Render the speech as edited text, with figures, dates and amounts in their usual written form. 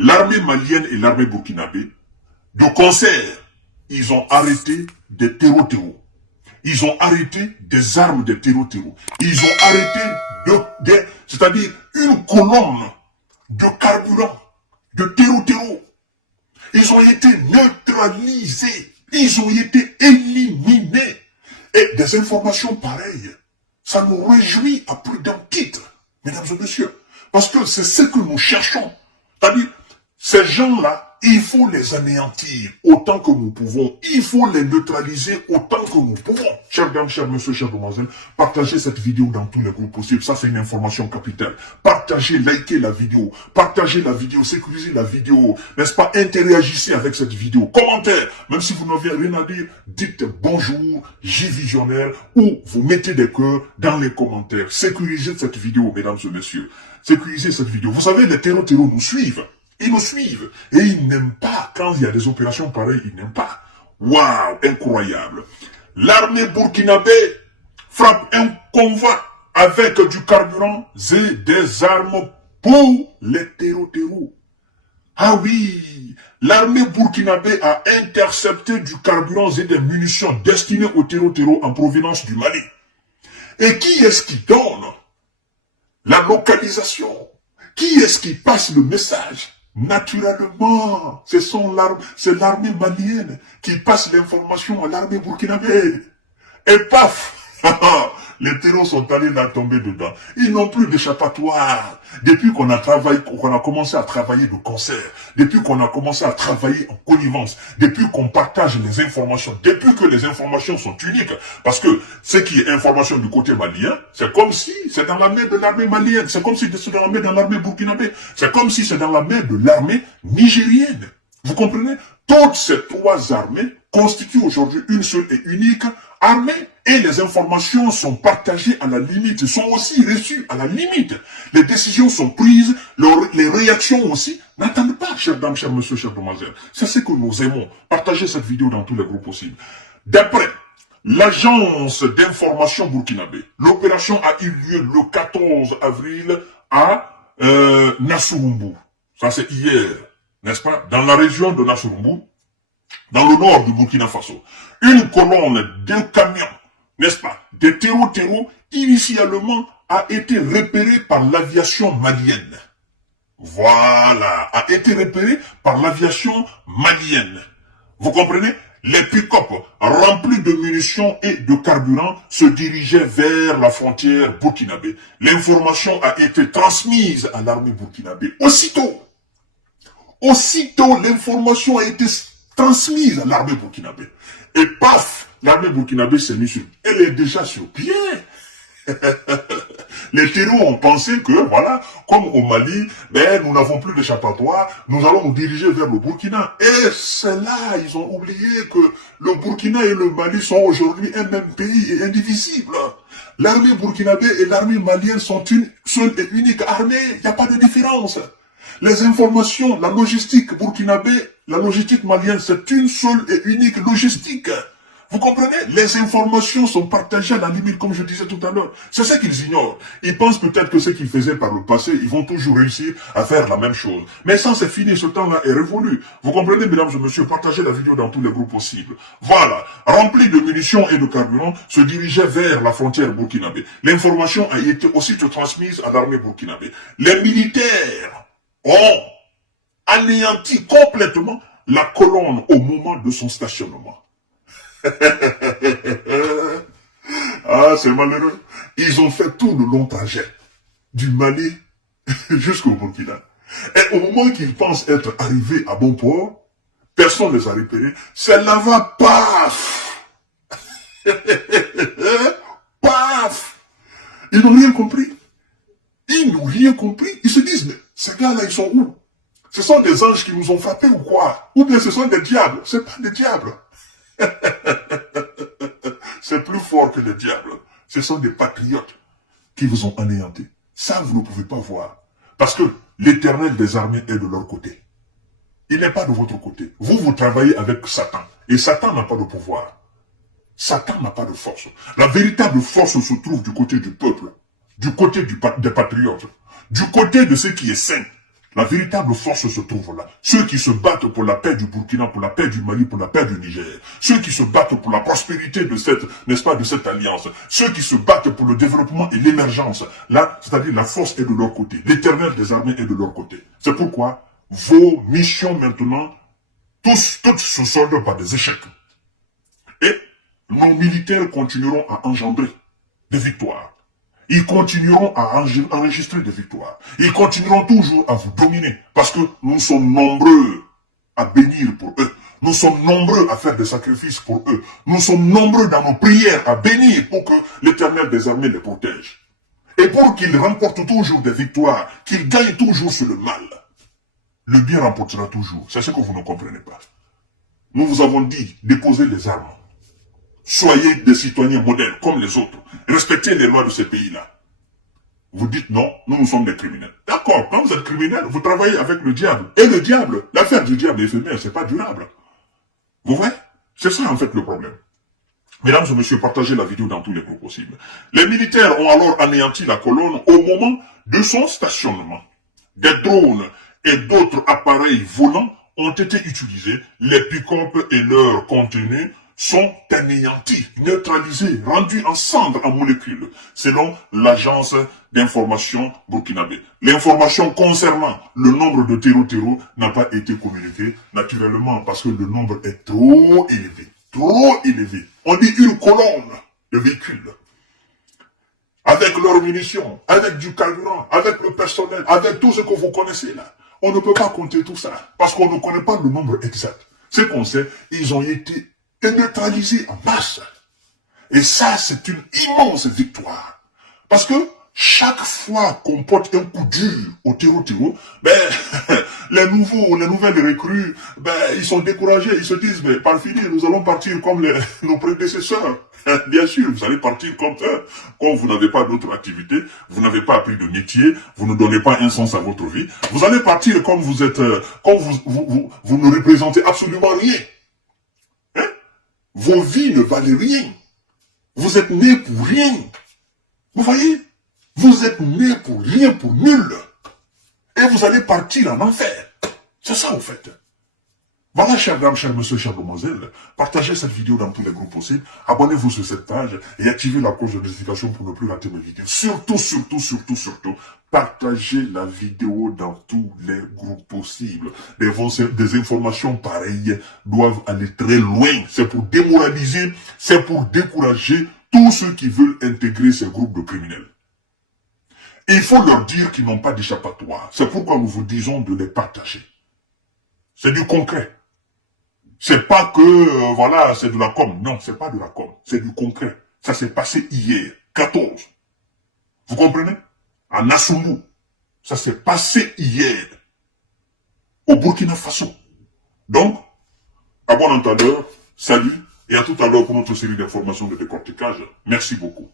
l'armée malienne et l'armée burkinabé, de concert, ils ont arrêté des terreaux. Ils ont arrêté des armes de terreau. Ils ont arrêté c'est-à-dire une colonne de carburant, de terreau. Ils ont été neutralisés. Ils ont été éliminés. Et des informations pareilles, ça nous réjouit à plus d'un titre, mesdames et messieurs. Parce que c'est ce que nous cherchons. C'est-à-dire, ces gens-là, il faut les anéantir autant que nous pouvons. Il faut les neutraliser autant que nous pouvons. Chers dames, chers messieurs, chers demoiselles, partagez cette vidéo dans tous les groupes possibles. Ça, c'est une information capitale. Partagez, likez la vidéo. Partagez la vidéo, sécurisez la vidéo. N'est-ce pas? Interagissez avec cette vidéo. Commentaire. Même si vous n'avez rien à dire, dites bonjour, J-Visionnaire, ou vous mettez des cœurs dans les commentaires. Sécurisez cette vidéo, mesdames et messieurs. Sécurisez cette vidéo. Vous savez, les terreaux nous suivent. Ils nous suivent. Et ils n'aiment pas. Quand il y a des opérations pareilles, ils n'aiment pas. Waouh, incroyable. L'armée burkinabé frappe un convoi avec du carburant et des armes pour les terreaux. Ah oui, l'armée burkinabé a intercepté du carburant et des munitions destinées aux terreaux en provenance du Mali. Et qui est-ce qui donne la localisation? Qui est-ce qui passe le message? Naturellement, c'est l'armée malienne qui passe l'information à l'armée burkinabé. Et paf, les terreaux sont allés là tomber dedans. Ils n'ont plus d'échappatoire. Depuis qu'on a commencé à travailler de concert, depuis qu'on a commencé à travailler en connivence, depuis qu'on partage les informations, depuis que les informations sont uniques, parce que ce qui est information du côté malien, c'est comme si c'est dans la main de l'armée malienne, c'est comme si c'est dans la main de l'armée burkinabé, c'est comme si c'est dans la main de l'armée nigérienne. Vous comprenez? Toutes ces trois armées constituent aujourd'hui une seule et unique armée et les informations sont partagées à la limite, sont aussi reçues à la limite. Les décisions sont prises, les réactions aussi. N'attendez pas, chers dames, chers messieurs, chers demoiselles. C'est ce que nous aimons. Partagez cette vidéo dans tous les groupes possibles. D'après l'agence d'information burkinabé, l'opération a eu lieu le 14 avril à Nassurumbu. Ça c'est hier, n'est-ce pas? Dans la région de Nassurumbu, dans le nord du Burkina Faso. Une colonne de camions, n'est-ce pas, de terreaux, initialement a été repérée par l'aviation malienne. Voilà, a été repérée par l'aviation malienne. Vous comprenez? Les pick-up remplis de munitions et de carburant se dirigeaient vers la frontière burkinabé. L'information a été transmise à l'armée burkinabé. Aussitôt, l'information a été transmise à l'armée burkinabé. Et paf, l'armée burkinabé s'est mise sur... Elle est déjà sur pied. Les terreaux ont pensé que, voilà, comme au Mali, ben, nous n'avons plus d'échappatoire, nous allons nous diriger vers le Burkina. Et c'est là, ils ont oublié que le Burkina et le Mali sont aujourd'hui un même pays et indivisibles. L'armée burkinabé et l'armée malienne sont une seule et unique armée, il n'y a pas de différence. Les informations, la logistique burkinabé, la logistique malienne, c'est une seule et unique logistique. Vous comprenez? Les informations sont partagées à la limite, comme je disais tout à l'heure. C'est ce qu'ils ignorent. Ils pensent peut-être que ce qu'ils faisaient par le passé, ils vont toujours réussir à faire la même chose. Mais ça, c'est fini, ce temps-là est révolu. Vous comprenez, mesdames et messieurs? Partagez la vidéo dans tous les groupes possibles. Voilà. Rempli de munitions et de carburant, se dirigeait vers la frontière burkinabé. L'information a été aussitôt transmise à l'armée burkinabé. Les militaires ont anéanti complètement la colonne au moment de son stationnement. Ah, c'est malheureux. Ils ont fait tout le long trajet, du Mali jusqu'au Burkina. Et au moment qu'ils pensent être arrivés à bon port, personne ne les a repérés. C'est là-bas, paf. Paf. Ils n'ont rien compris. Ils n'ont rien compris. Ils se disent, mais ces gars-là, ils sont où? Ce sont des anges qui nous ont frappés ou quoi? Ou bien ce sont des diables? C'est pas des diables. C'est plus fort que les diables. Ce sont des patriotes qui vous ont anéanti. Ça, vous ne pouvez pas voir. Parce que l'Éternel des armées est de leur côté. Il n'est pas de votre côté. Vous, vous travaillez avec Satan. Et Satan n'a pas de pouvoir. Satan n'a pas de force. La véritable force se trouve du côté du peuple. Du côté des patriotes. Du côté de ce qui est saint. La véritable force se trouve là. Ceux qui se battent pour la paix du Burkina, pour la paix du Mali, pour la paix du Niger. Ceux qui se battent pour la prospérité de cette, n'est-ce pas, de cette alliance. Ceux qui se battent pour le développement et l'émergence. Là, c'est-à-dire la force est de leur côté. L'Éternel des armées est de leur côté. C'est pourquoi vos missions maintenant, toutes se soldent par des échecs. Et nos militaires continueront à engendrer des victoires. Ils continueront à enregistrer des victoires. Ils continueront toujours à vous dominer. Parce que nous sommes nombreux à bénir pour eux. Nous sommes nombreux à faire des sacrifices pour eux. Nous sommes nombreux dans nos prières à bénir pour que l'Éternel des armées les protège. Et pour qu'ils remportent toujours des victoires, qu'ils gagnent toujours sur le mal. Le bien remportera toujours. C'est ce que vous ne comprenez pas. Nous vous avons dit, déposez les armes. Soyez des citoyens modèles comme les autres. Respectez les lois de ces pays-là. Vous dites non, nous sommes des criminels. D'accord, quand vous êtes criminel, vous travaillez avec le diable. Et le diable, l'affaire du diable éphémère, c'est pas durable. Vous voyez? C'est ça en fait le problème. Mesdames et messieurs, partagez la vidéo dans tous les groupes possibles. Les militaires ont alors anéanti la colonne au moment de son stationnement. Des drones et d'autres appareils volants ont été utilisés. Les pick-up et leur contenu sont anéantis, neutralisés, rendus en cendres en molécules, selon l'agence d'information burkinabé. L'information concernant le nombre de terreaux n'a pas été communiquée, naturellement, parce que le nombre est trop élevé. Trop élevé. On dit une colonne de véhicules. Avec leurs munitions, avec du carburant, avec le personnel, avec tout ce que vous connaissez là. On ne peut pas compter tout ça, parce qu'on ne connaît pas le nombre exact. Ce qu'on sait, ils ont été neutralisés en masse. Et ça, c'est une immense victoire. Parce que chaque fois qu'on porte un coup dur au terreau, les nouvelles recrues, ils sont découragés, ils se disent, par fini, nous allons partir comme nos prédécesseurs. Bien sûr, vous allez partir comme eux. Quand vous n'avez pas d'autre activité, vous n'avez pas appris de métier, vous ne donnez pas un sens à votre vie, vous allez partir comme vous êtes, comme vous ne représentez absolument rien. Hein? Vos vies ne valent rien. Vous êtes nés pour rien. Vous voyez? Vous êtes nés pour rien, pour nul. Et vous allez partir en enfer. C'est ça, en fait. Voilà, chers dames, chers messieurs, chères demoiselles, partagez cette vidéo dans tous les groupes possibles, abonnez-vous sur cette page et activez la cloche de notification pour ne plus rater mes vidéos. Surtout, partagez la vidéo dans tous les groupes possibles. Des informations pareilles doivent aller très loin. C'est pour démoraliser, c'est pour décourager tous ceux qui veulent intégrer ces groupes de criminels. Et il faut leur dire qu'ils n'ont pas d'échappatoire. C'est pourquoi nous vous disons de les partager. C'est du concret. C'est pas que, voilà, c'est de la com. Non, c'est pas de la com. C'est du concret. Ça s'est passé hier, 14. Vous comprenez? À Nassumbu. Ça s'est passé hier. Au Burkina Faso. Donc, à bon entendeur, salut. Et à tout à l'heure pour notre série d'informations de décortiquage. Merci beaucoup.